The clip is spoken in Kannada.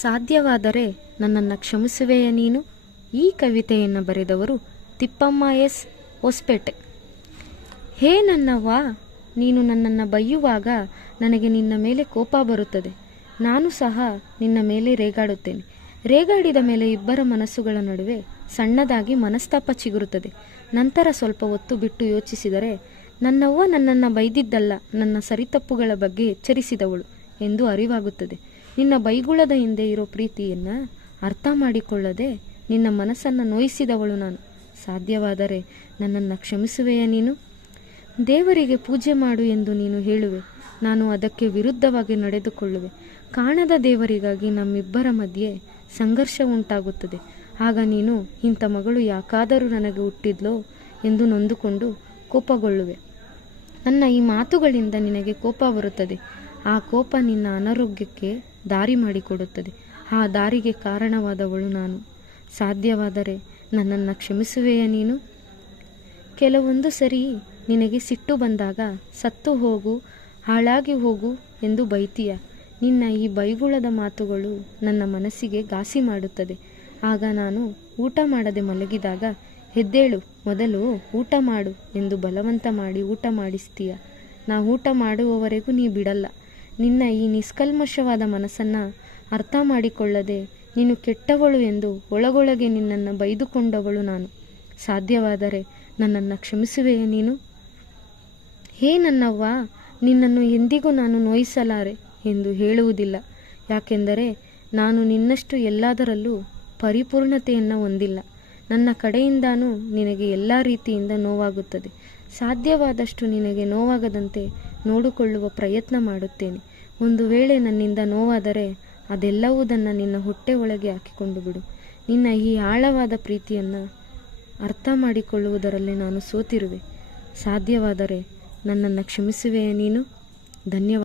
ಸಾಧ್ಯವಾದರೆ ನನ್ನನ್ನು ಕ್ಷಮಿಸುವೆಯ ನೀನು? ಈ ಕವಿತೆಯನ್ನು ಬರೆದವರು ತಿಪ್ಪಮ್ಮ ಎಸ್. ಹೊಸ್ಪೇಟೆ. ಹೇ ನನ್ನವ್ವ, ನೀನು ನನ್ನನ್ನು ಬೈಯುವಾಗ ನನಗೆ ನಿನ್ನ ಮೇಲೆ ಕೋಪ ಬರುತ್ತದೆ. ನಾನು ಸಹ ನಿನ್ನ ಮೇಲೆ ರೇಗಾಡುತ್ತೇನೆ. ರೇಗಾಡಿದ ಮೇಲೆ ಇಬ್ಬರ ಮನಸ್ಸುಗಳ ನಡುವೆ ಸಣ್ಣದಾಗಿ ಮನಸ್ತಾಪ ಚಿಗುರುತ್ತದೆ. ನಂತರ ಸ್ವಲ್ಪ ಹೊತ್ತು ಬಿಟ್ಟು ಯೋಚಿಸಿದರೆ, ನನ್ನವ್ವ ನನ್ನನ್ನು ಬೈದಿದ್ದಲ್ಲ, ನನ್ನ ಸರಿತಪ್ಪುಗಳ ಬಗ್ಗೆ ಎಚ್ಚರಿಸಿದವಳು ಎಂದು ಅರಿವಾಗುತ್ತದೆ. ನಿನ್ನ ಬೈಗುಳದ ಹಿಂದೆ ಇರೋ ಪ್ರೀತಿಯನ್ನು ಅರ್ಥ ಮಾಡಿಕೊಳ್ಳದೆ ನಿನ್ನ ಮನಸ್ಸನ್ನು ನೋಯಿಸಿದವಳು ನಾನು. ಸಾಧ್ಯವಾದರೆ ನನ್ನನ್ನು ಕ್ಷಮಿಸುವೆಯ ನೀನು? ದೇವರಿಗೆ ಪೂಜೆ ಮಾಡು ಎಂದು ನೀನು ಹೇಳುವೆ. ನಾನು ಅದಕ್ಕೆ ವಿರುದ್ಧವಾಗಿ ನಡೆದುಕೊಳ್ಳುವೆ. ಕಾಣದ ದೇವರಿಗಾಗಿ ನಮ್ಮಿಬ್ಬರ ಮಧ್ಯೆ ಸಂಘರ್ಷ ಉಂಟಾಗುತ್ತದೆ. ಆಗ ನೀನು ಇಂಥ ಮಗಳು ಯಾಕಾದರೂ ನನಗೆ ಹುಟ್ಟಿದ್ಲೋ ಎಂದು ನೊಂದುಕೊಂಡು ಕೋಪಗೊಳ್ಳುವೆ. ನನ್ನ ಈ ಮಾತುಗಳಿಂದ ನಿನಗೆ ಕೋಪ ಬರುತ್ತದೆ. ಆ ಕೋಪ ನಿನ್ನ ಅನಾರೋಗ್ಯಕ್ಕೆ ದಾರಿ ಮಾಡಿಕೊಡುತ್ತದೆ. ಆ ದಾರಿಗೆ ಕಾರಣವಾದವಳು ನಾನು. ಸಾಧ್ಯವಾದರೆ ನನ್ನನ್ನು ಕ್ಷಮಿಸುವೆಯ ನೀನು? ಕೆಲವೊಂದು ಸರಿ ನಿನಗೆ ಸಿಟ್ಟು ಬಂದಾಗ ಸತ್ತು ಹೋಗು, ಹಾಳಾಗಿ ಹೋಗು ಎಂದು ಬೈತೀಯ. ನಿನ್ನ ಈ ಬೈಗುಳದ ಮಾತುಗಳು ನನ್ನ ಮನಸ್ಸಿಗೆ ಘಾಸಿ ಮಾಡುತ್ತದೆ. ಆಗ ನಾನು ಊಟ ಮಾಡದೆ ಮಲಗಿದಾಗ ಹೆದ್ದೇಳು ಮೊದಲು ಊಟ ಮಾಡು ಎಂದು ಬಲವಂತ ಮಾಡಿ ಊಟ ಮಾಡಿಸ್ತೀಯ. ನಾ ಊಟ ಮಾಡುವವರೆಗೂ ನೀ ಬಿಡಲ್ಲ. ನಿನ್ನ ಈ ನಿಷ್ಕಲ್ಮಶವಾದ ಮನಸ್ಸನ್ನು ಅರ್ಥ ಮಾಡಿಕೊಳ್ಳದೆ ನೀನು ಕೆಟ್ಟವಳು ಎಂದು ಒಳಗೊಳಗೆ ನಿನ್ನನ್ನು ಬೈದುಕೊಂಡವಳು ನಾನು. ಸಾಧ್ಯವಾದರೆ ನನ್ನನ್ನು ಕ್ಷಮಿಸುವೆಯೇ ನೀನು? ಹೇ ನನ್ನವ್ವ, ನಿನ್ನನ್ನು ಎಂದಿಗೂ ನಾನು ನೋಯಿಸಲಾರೆ ಎಂದು ಹೇಳುವುದಿಲ್ಲ. ಯಾಕೆಂದರೆ ನಾನು ನಿನ್ನಷ್ಟು ಎಲ್ಲದರಲ್ಲೂ ಪರಿಪೂರ್ಣತೆಯನ್ನು ಹೊಂದಿಲ್ಲ. ನನ್ನ ಕಡೆಯಿಂದಾನೂ ನಿನಗೆ ಎಲ್ಲ ರೀತಿಯಿಂದ ನೋವಾಗುತ್ತದೆ. ಸಾಧ್ಯವಾದಷ್ಟು ನಿನಗೆ ನೋವಾಗದಂತೆ ನೋಡಿಕೊಳ್ಳುವ ಪ್ರಯತ್ನ ಮಾಡುತ್ತೇನೆ. ಒಂದು ವೇಳೆ ನನ್ನಿಂದ ನೋವಾದರೆ ಅದೆಲ್ಲವುದನ್ನು ನಿನ್ನ ಹೊಟ್ಟೆ ಒಳಗೆ ಹಾಕಿಕೊಂಡು ಬಿಡು. ನಿನ್ನ ಈ ಆಳವಾದ ಪ್ರೀತಿಯನ್ನು ಅರ್ಥ ಮಾಡಿಕೊಳ್ಳುವುದರಲ್ಲಿ ನಾನು ಸೋತಿರುವೆ. ಸಾಧ್ಯವಾದರೆ ನನ್ನನ್ನು ಕ್ಷಮಿಸುವೆಯೇ ನೀನು? ಧನ್ಯವಾದ.